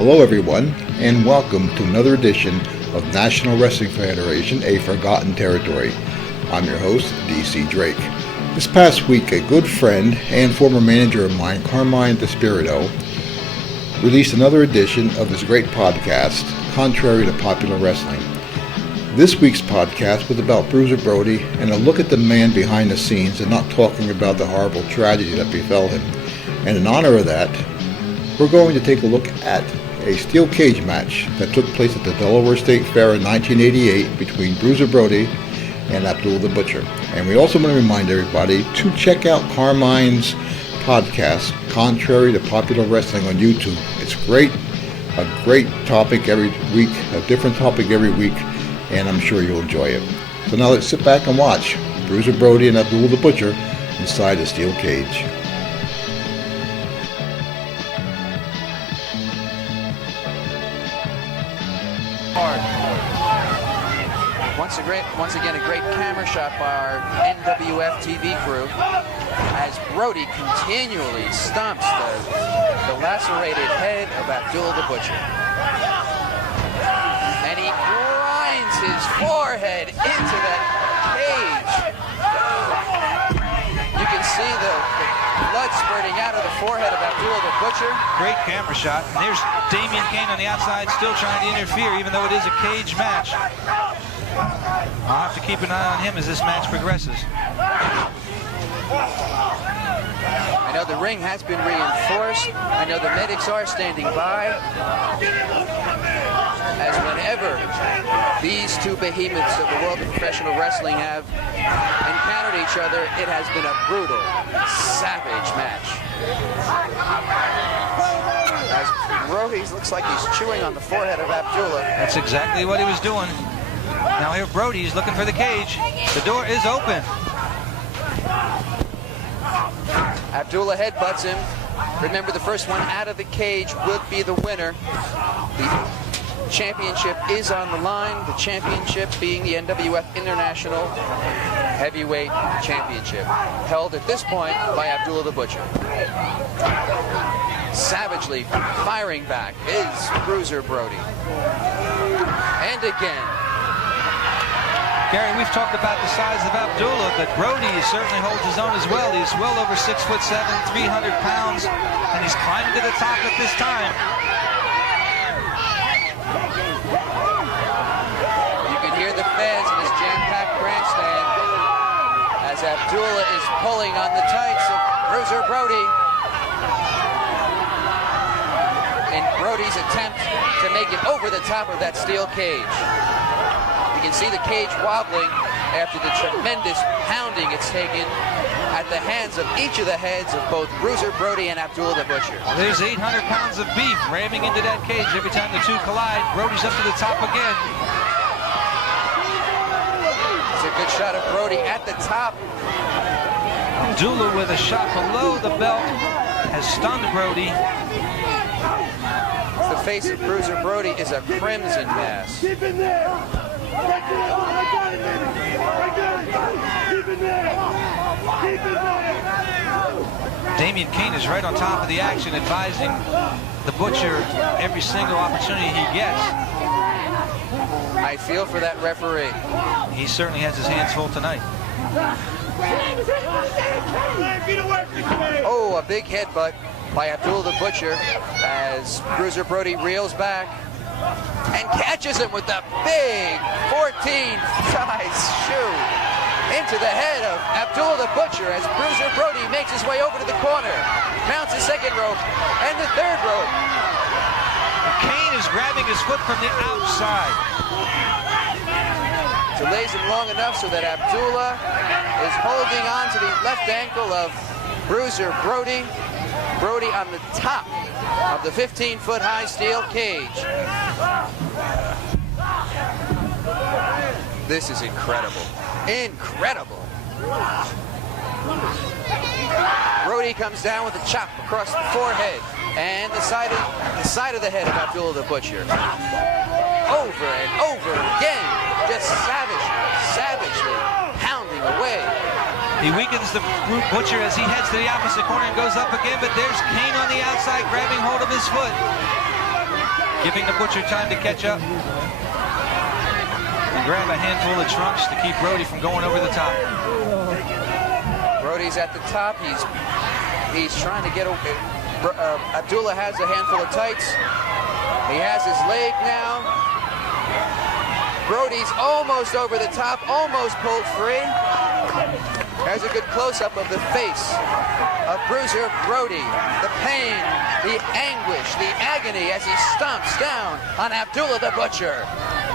Hello everyone, and welcome to another edition of National Wrestling Federation, A Forgotten Territory. I'm your host, DC Drake. This past week, a good friend and former manager of mine, Carmine Despirito, released another edition of his great podcast, Contrary to Popular Wrestling. This week's podcast was about Bruiser Brody and a look at the man behind the scenes and not talking about the horrible tragedy that befell him. And in honor of that, we're going to take a look at a steel cage match that took place at the Delaware State Fair in 1988 between Bruiser Brody and Abdullah the Butcher. And we also want to remind everybody to check out Carmine's podcast, Contrary to Popular Wrestling, on YouTube. It's great, a great topic every week, a different topic every week, and I'm sure you'll enjoy it. So now let's sit back and watch Bruiser Brody and Abdullah the Butcher inside a steel cage. Once again, a great camera shot by our NWF TV crew as Brody continually stomps the lacerated head of Abdullah the Butcher. And he grinds his forehead into that cage. You can see the blood spurting out of the forehead of Abdullah the Butcher. Great camera shot. And there's Damien Kane on the outside still trying to interfere, even though it is a cage match. I'll have to keep an eye on him as this match progresses. I know the ring has been reinforced. I know the medics are standing by. As whenever these two behemoths of the world of professional wrestling have encountered each other, it has been a brutal, savage match. As Brody looks like he's chewing on the forehead of Abdullah. That's exactly what he was doing. Now here Brody's looking for the cage. The door is open. Abdullah headbutts him. Remember, the first one out of the cage would be the winner. The championship is on the line. The championship being the NWF International Heavyweight Championship, held at this point by Abdullah the Butcher. Savagely firing back is Bruiser Brody. And again. Gary, we've talked about the size of Abdullah, but Brody certainly holds his own as well. He's well over 6'7", 300 pounds, and he's climbing to the top at this time. You can hear the fans in this jam-packed grandstand as Abdullah is pulling on the tights of Bruiser Brody in Brody's attempt to make it over the top of that steel cage. You can see the cage wobbling after the tremendous pounding it's taken at the hands of each of the heads of both Bruiser Brody and Abdullah the Butcher. There's 800 pounds of beef ramming into that cage every time the two collide. Brody's up to the top again. It's a good shot of Brody at the top. Abdullah with a shot below the belt has stunned Brody. The face of Bruiser Brody is a crimson mass. Keep in there! I got it, baby! Keep in there! Keep in there! Damien Kane is right on top of the action, advising the Butcher every single opportunity he gets. I feel for that referee. He certainly has his hands full tonight. Oh, a big headbutt by Abdullah the Butcher as Bruiser Brody reels back and catches him with a big 14-size shoe into the head of Abdullah the Butcher as Bruiser Brody makes his way over to the corner, mounts the second rope and the third rope. Kane is grabbing his foot from the outside. Delays him long enough so that Abdullah is holding on to the left ankle of Bruiser Brody. Brody on the top of the 15-foot high steel cage. This is incredible. Incredible. Brody comes down with a chop across the forehead and the side of the head of Abdullah the Butcher. Over and over again, just savagely pounding away. He weakens the Butcher as he heads to the opposite corner and goes up again, but there's Kane on the outside grabbing hold of his foot. giving the Butcher time to catch up and grab a handful of trunks to keep Brody from going over the top. Brody's at the top. He's trying to get away. Abdullah has a handful of tights. He has his leg now. Brody's almost over the top, almost pulled free. There's a good close-up of the face of Bruiser Brody. The pain, the anguish, the agony as he stomps down on Abdullah the Butcher.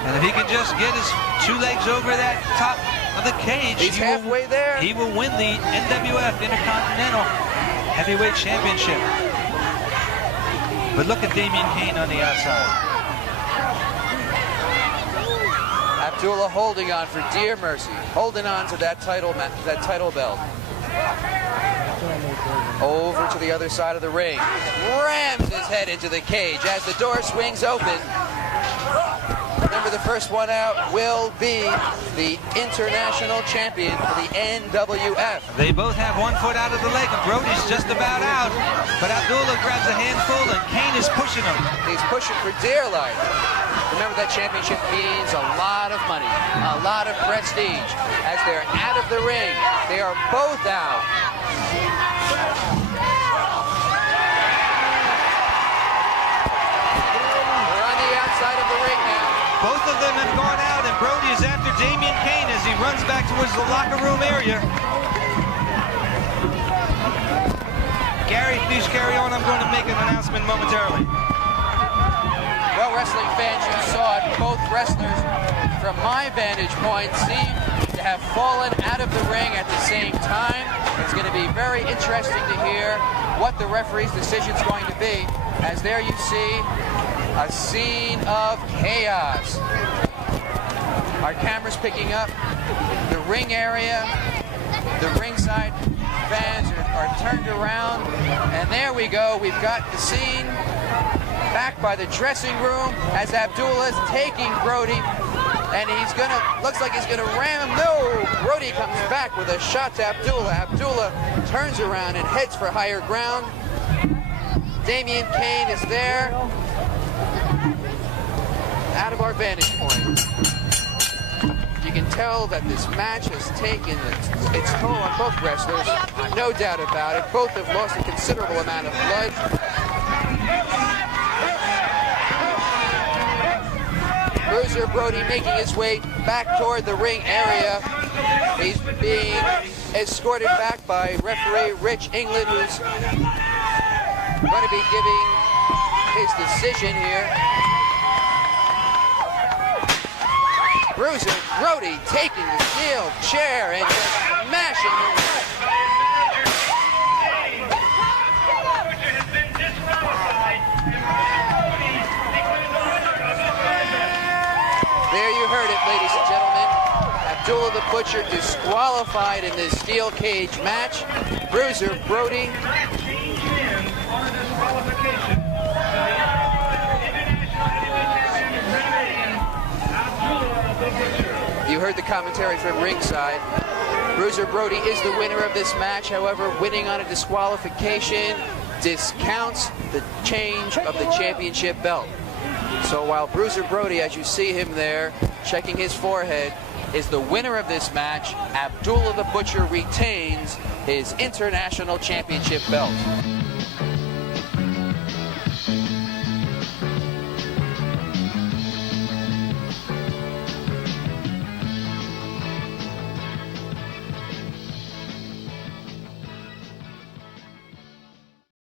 And if he can just get his two legs over that top of the cage, he's halfway there. He will win the NWF Intercontinental Heavyweight Championship. But look at Damien Kane on the outside. Abdullah holding on for dear mercy, holding on to that title belt. Over to the other side of the ring, rams his head into the cage as the door swings open. Remember, the first one out will be the international champion for the NWF. They both have one foot out of the leg, and Brody's just about out. But Abdullah grabs a handful, and Kane is pushing him. He's pushing for dear life. Remember, that championship means a lot of money, a lot of prestige. As they're out of the ring, they are both out. They're on the outside of the ring now. Both of them have gone out, and Brody is after Damien Kane as he runs back towards the locker room area. Gary, please carry on. I'm going to make an announcement momentarily. Well, wrestling fans, you saw it. Both wrestlers, from my vantage point, seem to have fallen out of the ring at the same time. It's going to be very interesting to hear what the referee's decision is going to be. As there you see a scene of chaos. Our camera's picking up the ring area. The ringside fans are turned around. And there we go. We've got the scene back by the dressing room as Abdullah's taking Brody. And looks like he's gonna ram him. No! Brody comes back with a shot to Abdullah. Abdullah turns around and heads for higher ground. Damien Kane is there. Out of our vantage point. You can tell that this match has taken its toll on both wrestlers. No doubt about it. Both have lost a considerable amount of blood. Bruiser Brody making his way back toward the ring area. He's being escorted back by referee Rich England, who's going to be giving his decision here. Bruiser Brody taking the steel chair and just mashing it. There you heard it, ladies and gentlemen. Abdullah the Butcher disqualified in this steel cage match. Bruiser Brody. You heard the commentary from ringside. Bruiser Brody is the winner of this match. However, winning on a disqualification discounts the change of the championship belt. So while Bruiser Brody, as you see him there, checking his forehead, is the winner of this match, Abdullah the Butcher retains his international championship belt.